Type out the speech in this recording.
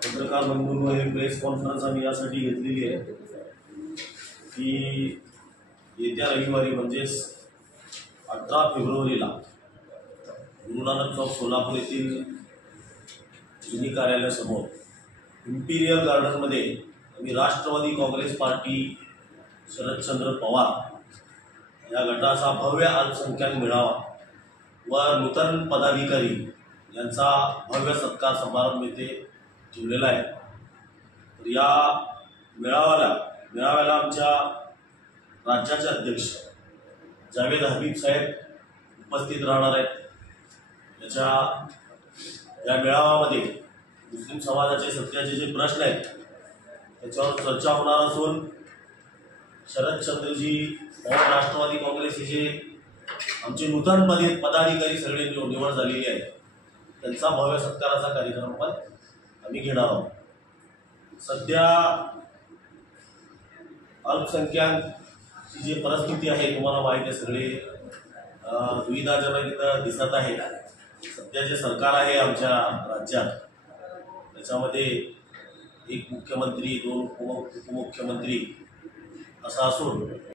पत्रकार बंधूंनो, ही press conference आम्ही यासाठी घेतलेली आहे की येत्या रविवारी म्हणजेच 18 फेब्रुवारीला गुरु नानक चौक सोलापूर येथील जुनी कार्यालयासमोर इम्पिरियल गार्डनमध्ये आम्ही राष्ट्रवादी काँग्रेस पार्टी शरदचंद्र पवार या गटाचा भव्य अल्पसंख्याक मेळावा व नूतन पदाधिकारी यांचा भव्य सत्कार समारंभ येथे ठेवलेला आहे। तर या मेळाव्याला आमच्या राज्याचे अध्यक्ष जावेद हबीब साहेब उपस्थित राहणार आहेत। या मेळाव्यामध्ये मुस्लिम समाजाचे सध्याचे जे प्रश्न आहेत त्याच्यावर चर्चा होणार असून शरदचंद्रजी पवार राष्ट्रवादी काँग्रेस हे जे आमचे नूतन पदाधिकारी सगळे निवड झालेली आहे त्यांचा भव्य सत्काराचा कार्यक्रम पण आम्ही घेणार आहोत। सध्या अल्पसंख्याकांची जी परिस्थिती आहे तुम्हाला माहिती आहे, सगळे दुविधाजनक दिसत आहे। सध्या जे सरकार आहे आमच्या राज्यात त्याच्यामध्ये एक मुख्यमंत्री, 2 उपमुख्यमंत्री असं असून